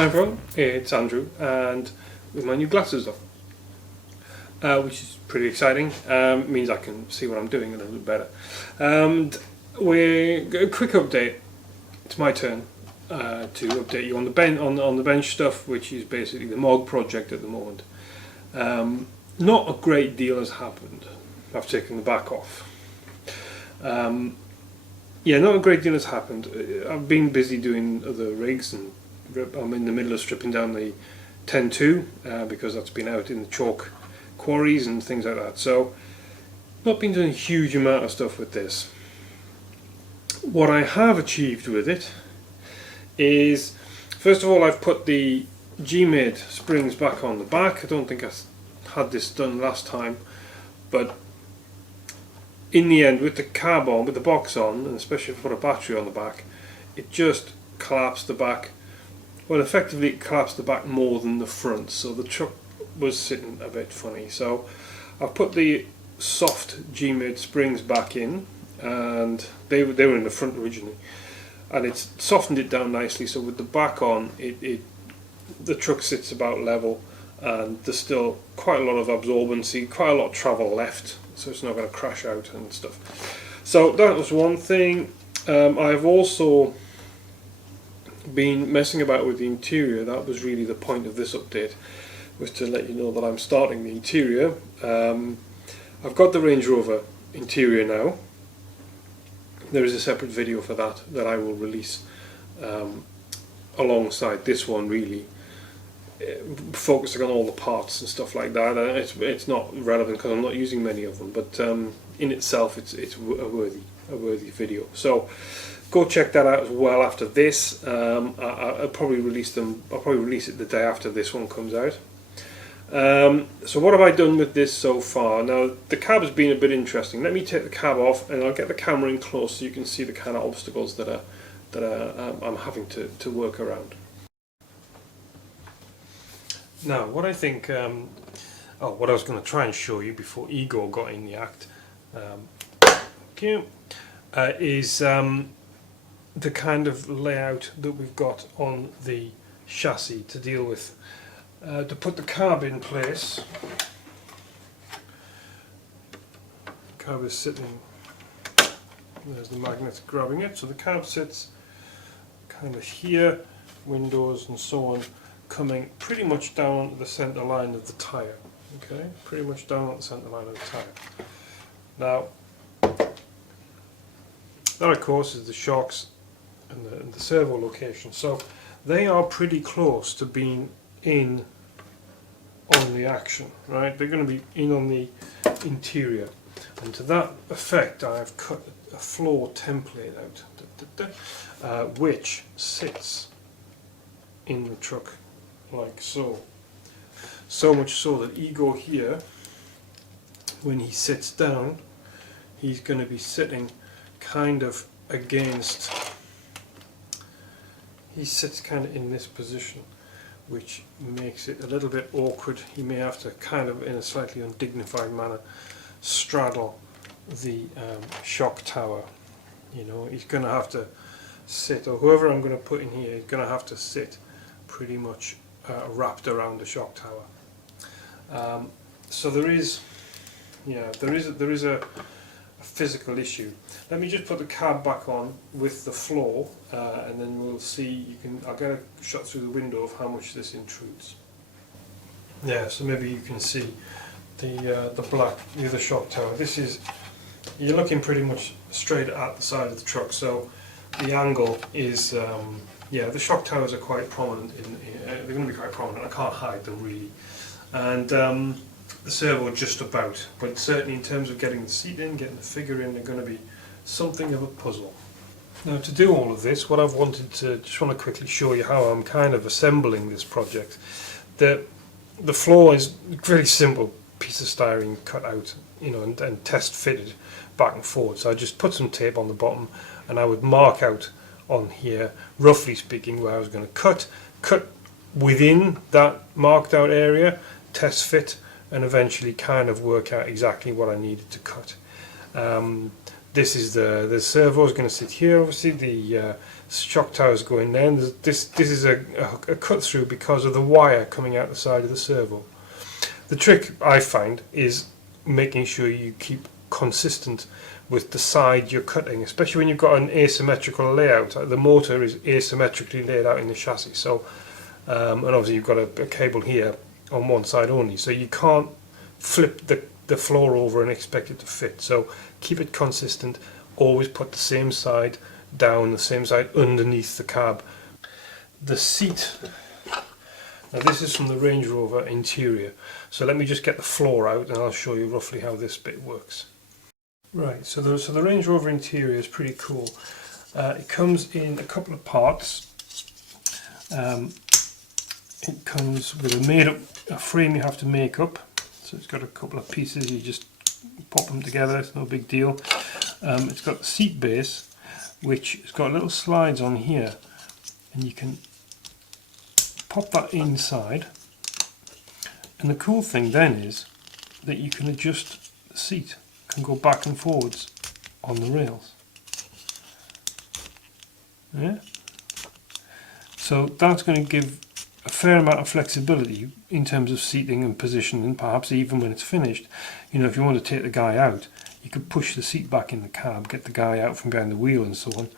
Hi everyone, it's Andrew, and with my new glasses on, which is pretty exciting. Means I can see what I'm doing a little bit better. And a quick update. It's my turn to update you on the bench stuff, which is basically the Mog project at the moment. Not a great deal has happened. I've taken the back off. Yeah, not a great deal has happened. I've been busy doing other rigs, and I'm in the middle of stripping down the 10.2 because that's been out in the chalk quarries and things like that. So, not been doing a huge amount of stuff with this. What I have achieved with it is, first of all, I've put the G-made springs back on the back. I don't think I had this done last time, but in the end, with the carb on, with the box on, and especially if I put a battery on the back, it just collapsed the back. Well, effectively it collapsed the back more than the front, so the truck was sitting a bit funny. So I've put the soft G-made springs back in, and they were in the front originally, and it's softened it down nicely. So with the back on, the truck sits about level, and there's still quite a lot of absorbency, quite a lot of travel left, so it's not going to crash out and stuff. So that was one thing. I've also been messing about with the interior. That was really the point of this update, was to let you know that I'm starting the interior. I've got the Range Rover interior now. There is a separate video for that I will release alongside this one, really focusing on all the parts and stuff like that. It's not relevant because I'm not using many of them, but in itself it's a worthy video. So go check that out as well after this. I'll probably release it the day after this one comes out. So what have I done with this so far? Now the cab has been a bit interesting. Let me take the cab off and I'll get the camera in close so you can see the kind of obstacles that I'm having to work around. Now, what I think, what I was going to try and show you before Igor got in the act, is the kind of layout that we've got on the chassis to deal with. To put the carb in place, the carb is sitting, there's the magnet grabbing it, so the carb sits kind of here, windows and so on, coming pretty much down the centre line of the tyre. Okay, pretty much down at the centre line of the tyre. Now, that of course is the shocks and the servo location. So they are pretty close to being in on the action, right? They're going to be in on the interior, and to that effect, I've cut a floor template out, which sits in the truck like so. So much so that Igor here, when he sits down, he's going to be sitting kind of against, he sits kind of in this position, which makes it a little bit awkward. He may have to kind of, in a slightly undignified manner, straddle the shock tower. You know, he's going to have to sit, or whoever I'm going to put in here is going to have to sit pretty much wrapped around the shock tower. So there is a physical issue. Let me just put the cab back on with the floor, and then we'll see. I'll get a shot through the window of how much this intrudes. Yeah, so maybe you can see the black, the other shock tower. This is, you're looking pretty much straight at the side of the truck, so the angle is. Yeah, the shock towers are quite prominent. They're going to be quite prominent. I can't hide them really, and the servo just about. But certainly in terms of getting the seat in, getting the figure in, they're going to be something of a puzzle. Now, to do all of this, what I've wanted to just want to quickly show you how I'm kind of assembling this project. The floor is a really simple piece of styrene cut out, you know, and test fitted back and forward. So I just put some tape on the bottom, and I would mark out on here, roughly speaking, where I was going to cut within that marked out area, test fit, and eventually kind of work out exactly what I needed to cut. This is the servo is going to sit here. Obviously the shock towers go in there, and this is a cut through because of the wire coming out the side of the servo. The trick I find is making sure you keep consistent with the side you're cutting, especially when you've got an asymmetrical layout. The motor is asymmetrically laid out in the chassis, so and obviously you've got a cable here on one side only, so you can't flip the floor over and expect it to fit. So keep it consistent, always put the same side down, the same side underneath the cab. The seat, now this is from the Range Rover interior, so let me just get the floor out and I'll show you roughly how this bit works. Right, so the Range Rover interior is pretty cool. It comes in a couple of parts. It comes with a frame you have to make up. So it's got a couple of pieces, you just pop them together, it's no big deal. It's got the seat base, which has got little slides on here, and you can pop that inside. And the cool thing then is that you can adjust the seat, can go back and forwards on the rails. Yeah. So that's going to give a fair amount of flexibility in terms of seating and positioning, perhaps even when it's finished. You know, if you want to take the guy out, you could push the seat back in the cab, get the guy out from behind the wheel and so on,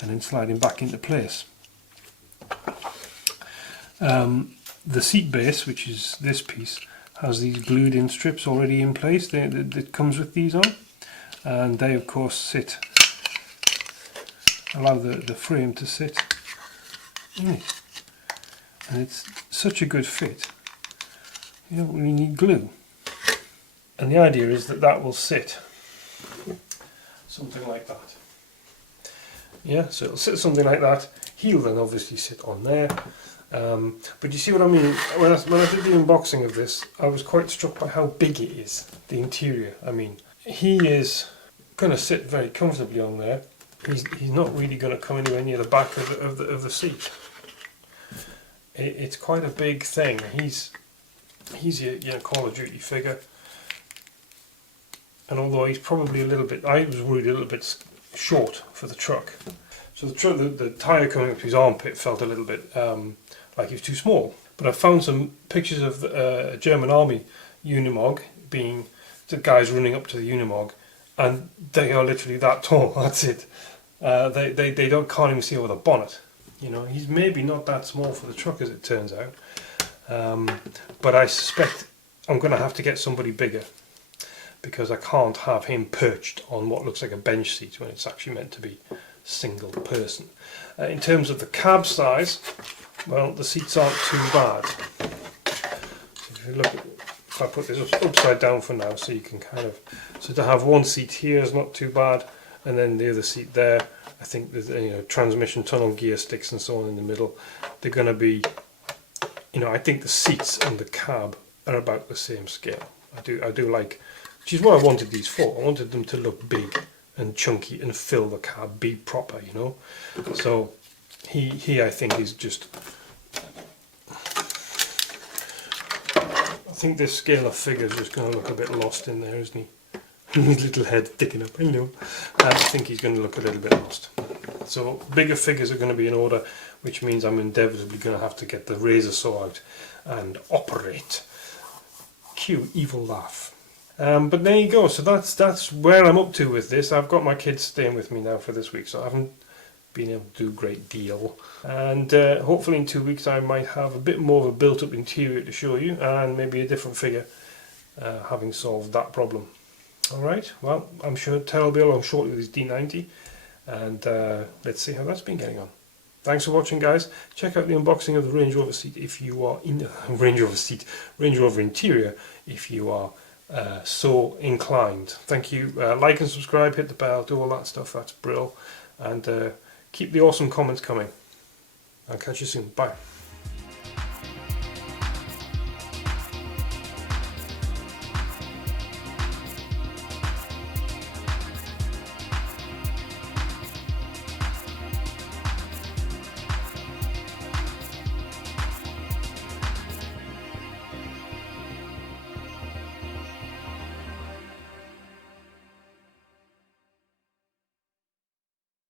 and then slide him back into place. The seat base, which is this piece, has these glued in strips already in place that comes with these on, and they of course allow the frame to sit in it. And it's such a good fit, you don't really need glue. And the idea is that will sit something like that. Yeah, so it'll sit something like that. He'll then obviously sit on there. But you see what I mean? When I did the unboxing of this, I was quite struck by how big it is, the interior. I mean, he is going to sit very comfortably on there. He's not really going to come anywhere near the back of the seat. It's quite a big thing. He's your Call of Duty figure. And although he's probably a little bit, I was worried a little bit short for the truck. So the tyre coming up to his armpit felt a little bit like he was too small. But I found some pictures of a German army Unimog, being the guys running up to the Unimog, and they are literally that tall. That's it. They can't even see over the bonnet. You know, he's maybe not that small for the truck as it turns out. But I suspect I'm going to have to get somebody bigger, because I can't have him perched on what looks like a bench seat when it's actually meant to be single person. In terms of the cab size, well, the seats aren't too bad. So if you look at, if I put this upside down for now, so you can kind of, so to have one seat here is not too bad, and then the other seat there, I think there's, you know, transmission tunnel gear sticks and so on in the middle. They're going to be, you know, I think the seats and the cab are about the same scale. I do like, which is what I wanted these for. I wanted them to look big and chunky and fill the cab, be proper, you know. So he I think is just, I think this scale of figure is just going to look a bit lost in there, isn't he? His little head sticking up, I know. I think he's going to look a little bit lost. So bigger figures are going to be in order, which means I'm inevitably going to have to get the razor saw out and operate. Cue evil laugh. But there you go. So that's where I'm up to with this. I've got my kids staying with me now for this week, so I haven't been able to do a great deal. And hopefully in 2 weeks I might have a bit more of a built-up interior to show you, and maybe a different figure, having solved that problem. Alright, well, I'm sure Ted will be along shortly with his D90, and let's see how that's been getting on. Thanks for watching, guys. Check out the unboxing of the Range Rover seat if you are in Range Rover interior if you are so inclined. Thank you. Like and subscribe, hit the bell, do all that stuff. That's brill. And keep the awesome comments coming. I'll catch you soon. Bye.